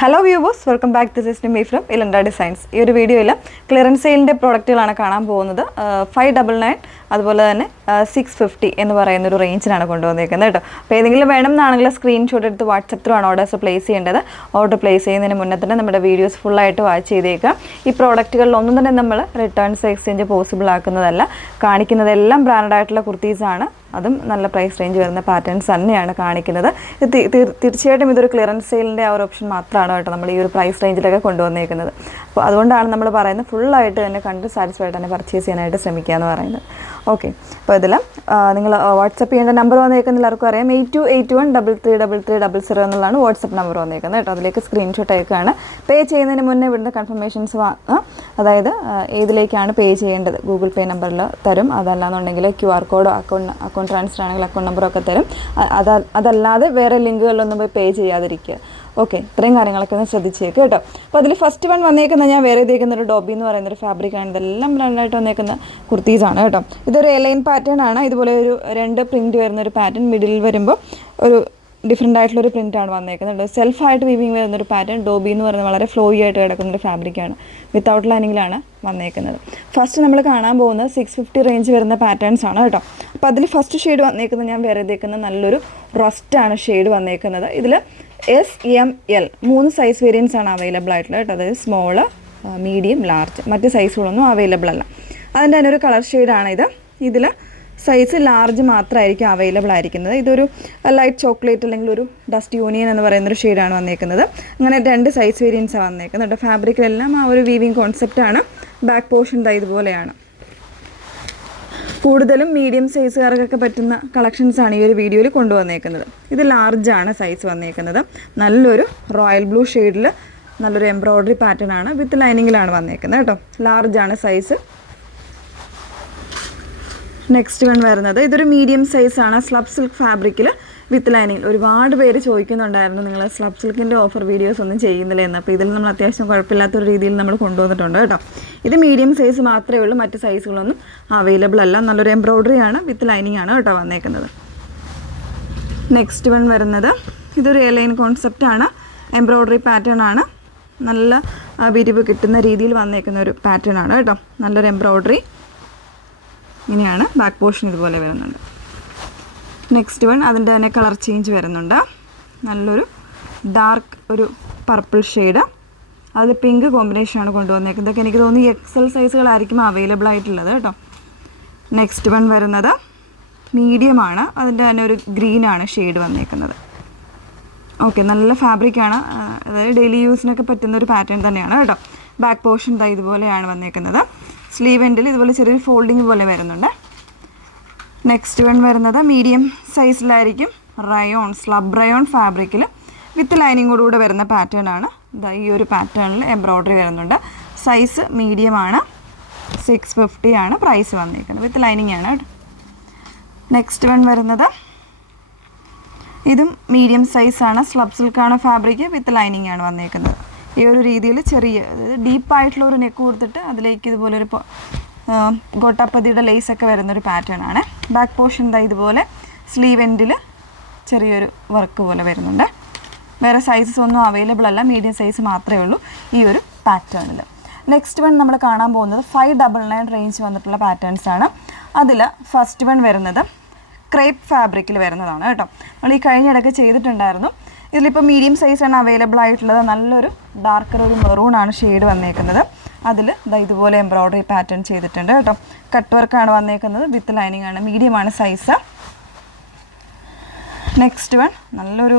Hello viewers, welcome back to system me from ഇലൻഡ designs. ഈ ഒരു വീഡിയോയിൽ ക്ലിയറൻസ് സെയിലിൻ്റെ പ്രോഡക്റ്റുകളാണ് കാണാൻ പോകുന്നത്. 599 അതുപോലെ തന്നെ 650 എന്ന് പറയുന്നൊരു റേഞ്ചിലാണ് കൊണ്ടുവന്നിരിക്കുന്നത് കേട്ടോ. അപ്പോൾ ഏതെങ്കിലും വേണം എന്നാണെങ്കിൽ സ്ക്രീൻഷോട്ട് എടുത്ത് വാട്സപ്പ് ത്രൂ ആണ് ഓർഡേഴ്സ് പ്ലേസ് ചെയ്യേണ്ടത്. ഓർഡർ പ്ലേസ് ചെയ്യുന്നതിന് മുന്നേ തന്നെ നമ്മുടെ വീഡിയോസ് ഫുള്ളായിട്ട് വാച്ച് ചെയ്തേക്കാം. ഈ പ്രോഡക്റ്റുകളിൽ ഒന്നും തന്നെ നമ്മൾ റിട്ടേൺസ് എക്സ്ചേഞ്ച് പോസിബിൾ ആക്കുന്നതല്ല. കാണിക്കുന്നതെല്ലാം ബ്രാൻഡ് ആയിട്ടുള്ള കുർത്തീസാണ്. അതും നല്ല പ്രൈസ് റേഞ്ച് വരുന്ന പാറ്റേൺസ് തന്നെയാണ് കാണിക്കുന്നത്. തീർച്ചയായിട്ടും ഇതൊരു ക്ലിയറൻസ് സെയിലിൻ്റെ ആ ഒരു ഓപ്ഷൻ മാത്രമാണ് കേട്ടോ നമ്മൾ ഈ ഒരു പ്രൈസ് റേഞ്ചിലൊക്കെ കൊണ്ടുവന്നേക്കുന്നത്. അപ്പോൾ അതുകൊണ്ടാണ് നമ്മൾ പറയുന്നത് ഫുള്ളായിട്ട് തന്നെ കണ്ട് സാറ്റിസ്ഫൈഡ് തന്നെ പർച്ചേസ് ചെയ്യാനായിട്ട് ശ്രമിക്കുക എന്ന് പറയുന്നത്. ഓക്കെ, അപ്പോൾ ഇതിൽ നിങ്ങൾ വാട്സപ്പ് ചെയ്യേണ്ട നമ്പർ വന്നേക്കുന്ന എല്ലാവർക്കും അറിയാം. 8281333300 എന്നുള്ളതാണ് വാട്സപ്പ് നമ്പർ വന്നേക്കുന്നത് കേട്ടോ. അതിലേക്ക് സ്ക്രീൻഷോട്ട് അയക്കുകയാണ്. പേ ചെയ്യുന്നതിന് മുന്നേ ഇവിടുന്ന് കൺഫർമേഷൻസ് വാങ്ങുക. അതായത് ഏതിലേക്കാണ് പേ ചെയ്യേണ്ടത് ഗൂഗിൾ പേ നമ്പറിൽ തരും. അതല്ലാന്നുണ്ടെങ്കിൽ QR കോഡോ അക്കൗണ്ട് ട്രാൻസ്ഫർ ആണെങ്കിൽ അക്കൗണ്ട് നമ്പറൊക്കെ തരും. അതല്ലാതെ വേറെ ലിങ്കുകളിലൊന്നും പോയി പേ ചെയ്യാതിരിക്കുക. ഓക്കെ, ഇത്രയും കാര്യങ്ങളൊക്കെ ഒന്ന് ശ്രദ്ധിച്ചേക്ക് കേട്ടോ. അപ്പോൾ അതിൽ ഫസ്റ്റ് വൺ വന്നേക്കുന്നത് ഞാൻ വേറെ ഇതേക്കുന്ന ഒരു ഡോബി എന്ന് പറയുന്നൊരു ഫാബ്രിക്കാണ്. ഇതെല്ലാം ബ്രാൻഡായിട്ട് വന്നേക്കുന്ന കുർത്തീസാണ് കേട്ടോ. ഇതൊരു എലൈൻ പാറ്റേൺ ആണ്. ഇതുപോലെ ഒരു 2 പ്രിൻറ്റ് വരുന്നൊരു പാറ്റേൺ, മിഡിൽ വരുമ്പോൾ ഒരു ഡിഫറെൻ്റ് ആയിട്ടുള്ളൊരു പ്രിൻ്റാണ് വന്നേക്കുന്നത്. സെൽഫായിട്ട് വീവിങ് വരുന്നൊരു പാറ്റേൺ. ഡോബി എന്ന് പറയുന്നത് വളരെ ഫ്ലോയി ആയിട്ട് കിടക്കുന്നൊരു ഫാബ്രിക്കാണ്. വിത്തൗട്ട് ലൈനിങ്ങിലാണ് വന്നേക്കുന്നത്. ഫസ്റ്റ് നമ്മൾ കാണാൻ പോകുന്നത് 650 റേഞ്ച് വരുന്ന പാറ്റേൺസ് ആണ് കേട്ടോ. അപ്പോൾ അതിൽ ഫസ്റ്റ് ഷെയ്ഡ് വന്നേക്കുന്നത് ഞാൻ വേറെ ഇതേക്കുന്ന നല്ലൊരു റസ്റ്റാണ് ഷെയ്ഡ് വന്നേക്കുന്നത്. ഇതിൽ S, M, L 3 size variance ആണ് അവൈലബിൾ ആയിട്ടുള്ളത് കേട്ടോ. അതായത് സ്മോള്, മീഡിയം, ലാർജ്. മറ്റ് സൈസുകളൊന്നും അവൈലബിൾ അല്ല. അതിൻ്റെ തന്നെ ഒരു കളർ ഷെയ്ഡാണ് ഇത്. ഇതിൽ സൈസ് ലാർജ് മാത്രമായിരിക്കും അവൈലബിൾ ആയിരിക്കുന്നത്. ഇതൊരു ലൈറ്റ് ചോക്ലേറ്റ് അല്ലെങ്കിൽ ഒരു ഡസ്റ്റ് യൂണിയൻ എന്ന് പറയുന്നൊരു ഷെയ്ഡാണ് വന്നേക്കുന്നത്. അങ്ങനെ 2 സൈസ് വേരിയൻസാണ് വന്നേക്കുന്നത് കേട്ടോ. ഫാബ്രിക്കിലെല്ലാം ആ ഒരു വീവിങ് കോൺസെപ്റ്റാണ്. ബാക്ക് പോർഷൻ ഇതുപോലെയാണ്. കൂടുതലും മീഡിയം സൈസുകാർക്കൊക്കെ പറ്റുന്ന കളക്ഷൻസാണ് ഈ ഒരു വീഡിയോയിൽ കൊണ്ടുവന്നേക്കുന്നത്. ഇത് ലാർജാണ് സൈസ് വന്നേക്കുന്നത്. നല്ലൊരു റോയൽ ബ്ലൂ ഷെയ്ഡിൽ നല്ലൊരു എംബ്രോയ്ഡറി പാറ്റേൺ ആണ്. വിത്ത് ലൈനിങ്ങിലാണ് വന്നേക്കുന്നത് കേട്ടോ. ലാർജാണ് സൈസ്. നെക്സ്റ്റ് വൺ വരുന്നത് ഇതൊരു മീഡിയം സൈസാണ്. സ്ലബ് സിൽക്ക് ഫാബ്രിക്കിൽ വിത്ത് ലൈനിങ്. ഒരുപാട് പേര് ചോദിക്കുന്നുണ്ടായിരുന്നു നിങ്ങൾ സ്ലബ് സിൽക്കിൻ്റെ ഓഫർ വീഡിയോസ് ഒന്നും ചെയ്യുന്നില്ല എന്ന്. അപ്പോൾ ഇതിൽ നമ്മൾ അത്യാവശ്യം കുഴപ്പമില്ലാത്തൊരു രീതിയിൽ നമ്മൾ കൊണ്ടുവന്നിട്ടുണ്ട് കേട്ടോ. ഇത് മീഡിയം സൈസ് മാത്രമേ ഉള്ളൂ. മറ്റ് സൈസുകളൊന്നും അവൈലബിൾ അല്ല. നല്ലൊരു എംബ്രോയ്ഡറി ആണ്, വിത്ത് ലൈനിങ് ആണ് കേട്ടോ വന്നേക്കുന്നത്. നെക്സ്റ്റ് വൺ വരുന്നത് ഇതൊരു എലൈൻ കോൺസെപ്റ്റാണ്. എംബ്രോയ്ഡറി പാറ്റേൺ ആണ്. നല്ല വിരിവ് കിട്ടുന്ന രീതിയിൽ വന്നേക്കുന്ന ഒരു പാറ്റേൺ ആണ് കേട്ടോ. നല്ലൊരു എംബ്രോയ്ഡറി. ഇങ്ങനെയാണ് ബാക്ക് പോർഷൻ ഇതുപോലെ വരുന്നുണ്ട്. നെക്സ്റ്റ് വൺ അതിൻ്റെ തന്നെ കളർ ചേഞ്ച് വരുന്നുണ്ട്. നല്ലൊരു ഡാർക്ക് ഒരു പർപ്പിൾ ഷെയ്ഡ്. അത് പിങ്ക് കോമ്പിനേഷനാണ് കൊണ്ടുവന്നേക്കുന്നത്. ഇതൊക്കെ എനിക്ക് തോന്നുന്നു XL സൈസുകളായിരിക്കും അവൈലബിൾ ആയിട്ടുള്ളത് കേട്ടോ. നെക്സ്റ്റ് വൺ വരുന്നത് മീഡിയമാണ്. അതിൻ്റെ തന്നെ ഒരു ഗ്രീനാണ് ഷെയ്ഡ് വന്നേക്കുന്നത്. ഓക്കെ, നല്ല ഫാബ്രിക്കാണ്. അതായത് ഡെയിലി യൂസിനൊക്കെ പറ്റുന്നൊരു പാറ്റേൺ തന്നെയാണ് കേട്ടോ. ബാക്ക് പോർഷൻ ഇതുപോലെയാണ് വന്നേക്കുന്നത്. സ്ലീവ് എൻഡിൽ ഇതുപോലെ ചെറിയൊരു ഫോൾഡിങ് പോലെ വരുന്നുണ്ട്. നെക്സ്റ്റ് വൺ വരുന്നത് മീഡിയം സൈസിലായിരിക്കും. റയോൺ, സ്ലബ് റയോൺ ഫാബ്രിക്കിൽ വിത്ത് ലൈനിങ്ങോടുകൂടെ വരുന്ന പാറ്റേൺ ആണ്. ഈ ഒരു പാറ്റേണിൽ എംബ്രോയ്ഡറി വരുന്നുണ്ട്. സൈസ് മീഡിയമാണ്. 650 ആണ് പ്രൈസ് വന്നേക്കുന്നത്. വിത്ത് ലൈനിങ് ആണ്. നെക്സ്റ്റ് വൺ വരുന്നത് ഇതും മീഡിയം സൈസാണ്. സ്ലബ് സിൽക്കാണ് ഫാബ്രിക്. വിത്ത് ലൈനിങ് ആണ് വന്നേക്കുന്നത്. ഈ ഒരു രീതിയിൽ ചെറിയ, അതായത് ഡീപ്പായിട്ടുള്ള ഒരു നെക്ക് കൊടുത്തിട്ട് അതിലേക്ക് ഇതുപോലൊരു ഗോട്ടാപ്പതിയുടെ ലേസൊക്കെ വരുന്നൊരു പാറ്റേൺ ആണ്. ബാക്ക് പോർഷൻ ഇതുപോലെ സ്ലീവ് എൻഡിൽ ചെറിയൊരു വർക്ക് പോലെ വരുന്നുണ്ട്. വേറെ സൈസസ് ഒന്നും അവൈലബിൾ അല്ല. മീഡിയം സൈസ് മാത്രമേ ഉള്ളൂ ഈ ഒരു പാറ്റേണിൽ. നെക്സ്റ്റ് വൺ നമ്മൾ കാണാൻ പോകുന്നത് 599 റേഞ്ച് വന്നിട്ടുള്ള പാറ്റേൺസ് ആണ്. അതിൽ ഫസ്റ്റ് വൺ വരുന്നത് ക്രേപ്പ് ഫാബ്രിക്കിൽ വരുന്നതാണ് കേട്ടോ. നമ്മൾ ഈ കഴിഞ്ഞിടയ്ക്ക് ചെയ്തിട്ടുണ്ടായിരുന്നു. ഇതിലിപ്പോൾ മീഡിയം സൈസാണ് അവൈലബിൾ ആയിട്ടുള്ളത്. നല്ലൊരു ഡാർക്കർ ഒരു മെറൂണാണ് ഷെയ്ഡ് വന്നേക്കുന്നത്. അതിൽ ഇതുപോലെ എംബ്രോയ്ഡറി പാറ്റേൺ ചെയ്തിട്ടുണ്ട് കേട്ടോ. കട്ട് വർക്കാണ് വന്നേക്കുന്നത്. വിത്ത് ലൈനിങ് ആണ്. മീഡിയമാണ് സൈസ്. നെക്സ്റ്റ് വൺ നല്ലൊരു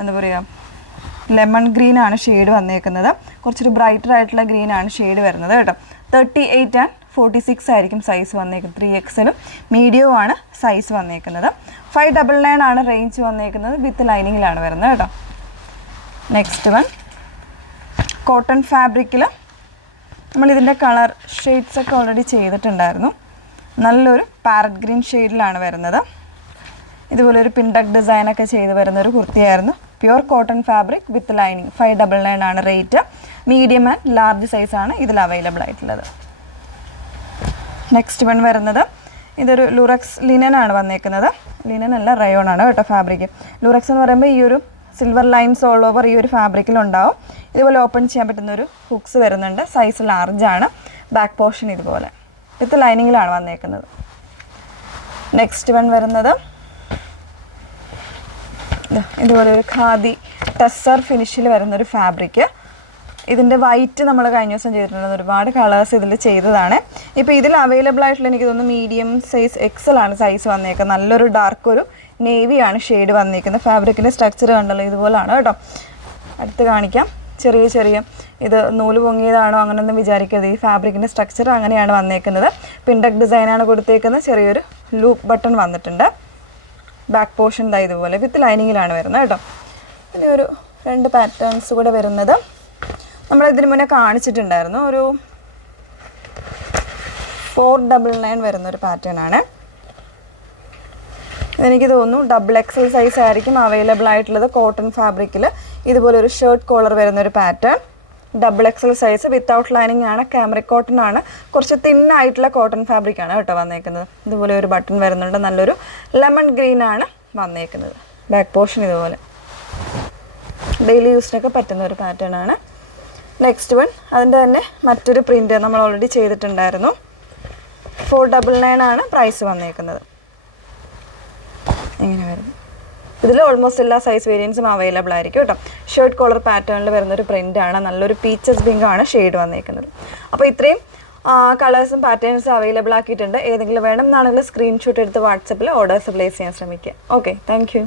എന്താ പറയുക, ലെമൺ ഗ്രീനാണ് ഷെയ്ഡ് വന്നേക്കുന്നത്. കുറച്ചൊരു ബ്രൈറ്റർ ആയിട്ടുള്ള ഗ്രീനാണ് ഷെയ്ഡ് വരുന്നത് കേട്ടോ. 38 and 46 ആയിരിക്കും സൈസ് വന്നേക്കുന്നത്. 3XL മീഡിയവുമാണ് സൈസ് വന്നേക്കുന്നത്. 599 ആണ് റേഞ്ച് വന്നേക്കുന്നത്. വിത്ത് ലൈനിങ്ങിലാണ് വരുന്നത് കേട്ടോ. നെക്സ്റ്റ് വൺ കോട്ടൺ ഫാബ്രിക്കിൽ നമ്മളിതിൻ്റെ കളർ ഷെയ്ഡ്സൊക്കെ ഓൾറെഡി ചെയ്തിട്ടുണ്ടായിരുന്നു. നല്ലൊരു പാരറ്റ് ഗ്രീൻ ഷെയ്ഡിലാണ് വരുന്നത്. ഇതുപോലെ ഒരു പിൻഡക് ഡിസൈനൊക്കെ ചെയ്ത് വരുന്നൊരു കുർത്തിയായിരുന്നു. Pure cotton fabric with lining. 599 ആണ് റേറ്റ്. മീഡിയം ആൻഡ് ലാർജ് സൈസാണ് ഇതിൽ അവൈലബിൾ ആയിട്ടുള്ളത്. നെക്സ്റ്റ് വൺ വരുന്നത് ഇതൊരു ലൂറക്സ് ലിനൻ ആണ് വന്നേക്കുന്നത്. ലിനൻ അല്ല, റയോൺ ആണ് കേട്ടോ ഫാബ്രിക്. ലൂറക്സ് എന്ന് പറയുമ്പോൾ ഈ ഒരു സിൽവർ ലൈൻസ് ഓൾ ഓവർ ഈ ഒരു ഫാബ്രിക്കിലുണ്ടാവും. ഇതുപോലെ ഓപ്പൺ ചെയ്യാൻ പറ്റുന്ന ഒരു ഹുക്സ് വരുന്നുണ്ട്. സൈസ് ലാർജാണ്. ബാക്ക് പോർഷൻ ഇതുപോലെ വിത്ത് ലൈനിങ്ങിലാണ് വന്നേക്കുന്നത്. നെക്സ്റ്റ് വൺ വരുന്നത് ഇതുപോലെ ഒരു ഖാദി ടെസർ ഫിനിഷിൽ വരുന്നൊരു ഫാബ്രിക്. ഇതിൻ്റെ വൈറ്റ് നമ്മൾ കഴിഞ്ഞ ദിവസം ചെയ്തിട്ടുണ്ട്. ഒരുപാട് കളേഴ്സ് ഇതിൽ ചെയ്തതാണ്. ഇപ്പോൾ ഇതിൽ അവൈലബിൾ ആയിട്ടുള്ള എനിക്ക് തോന്നുന്നു മീഡിയം സൈസ് XL ആണ് സൈസ് വന്നേക്കുന്നത്. നല്ലൊരു ഡാർക്ക് ഒരു നേവിയാണ് ഷെയ്ഡ് വന്നേക്കുന്നത്. ഫാബ്രിക്കിൻ്റെ സ്ട്രക്ചർ കണ്ടല്ലോ ഇതുപോലാണ് കേട്ടോ. അടുത്ത് കാണിക്കാം. ചെറിയ ഇത് നൂല് പൊങ്ങിയതാണോ അങ്ങനെയൊന്നും വിചാരിക്കരുത്. ഈ ഫാബ്രിക്കിൻ്റെ സ്ട്രക്ചർ അങ്ങനെയാണ് വന്നേക്കുന്നത്. പിൻഡക് ഡിസൈനാണ് കൊടുത്തേക്കുന്നത്. ചെറിയൊരു ലൂപ്പ് ബട്ടൺ വന്നിട്ടുണ്ട്. ബാക്ക് പോർഷൻ ഇതുപോലെ വിത്ത് ലൈനിങ്ങിലാണ് വരുന്നത് കേട്ടോ. പിന്നെ ഒരു 2 പാറ്റേൺസ് കൂടെ വരുന്നത് നമ്മളിതിന് മുന്നേ കാണിച്ചിട്ടുണ്ടായിരുന്നു. ഒരു 499 വരുന്നൊരു പാറ്റേൺ ആണ്. എനിക്ക് തോന്നുന്നു XXL സൈസ് ആയിരിക്കും അവൈലബിൾ ആയിട്ടുള്ളത്. കോട്ടൺ ഫാബ്രിക്കിൽ ഇതുപോലെ ഒരു ഷർട്ട് കോളർ വരുന്നൊരു pattern. XXL size without lining ആണ്. കാമറിക് കോട്ടൺ ആണ്. കുറച്ച് തിന്നായിട്ടുള്ള കോട്ടൺ ഫാബ്രിക് ആണ് കേട്ടോ വന്നേക്കുന്നത്. ഇതുപോലെ ഒരു ബട്ടൺ വരുന്നുണ്ട്. നല്ലൊരു ലെമൺ ഗ്രീൻ ആണ് വന്നേക്കുന്നത്. ബാക്ക് പോർഷൻ ഇതുപോലെ ഡെയിലി യൂസിനൊക്കെ പറ്റുന്ന ഒരു പാറ്റേൺ ആണ്. നെക്സ്റ്റ് വൺ അതിൻ്റെ തന്നെ മറ്റൊരു പ്രിൻ്റ് നമ്മൾ ഓൾറെഡി ചെയ്തിട്ടുണ്ടായിരുന്നു. 499 ആണ് പ്രൈസ് വന്നേക്കുന്നത്. ഇങ്ങനെ വരും. ഇതിൽ ഓൾമോസ്റ്റ് എല്ലാ സൈസ് വേരിയൻസും അവൈലബിൾ ആയിരിക്കും കേട്ടോ. ഷർട്ട് കോളർ പാറ്റേണിൽ വരുന്നൊരു പ്രിൻ്റാണ്. നല്ലൊരു പീച്ചസ് പിങ്ക് ആണ് ഷെയ്ഡ് വന്നേക്കുന്നത്. അപ്പോൾ ഇത്രയും കളേഴ്സും പാറ്റേൺസും അവൈലബിൾ ആക്കിയിട്ടുണ്ട്. ഏതെങ്കിലും വേണം എന്നാണെങ്കിൽ സ്ക്രീൻഷോട്ട് എടുത്ത് വാട്സപ്പിൽ ഓർഡേഴ്സ് പ്ലേസ് ചെയ്യാൻ ശ്രമിക്കുക. Okay, thank you.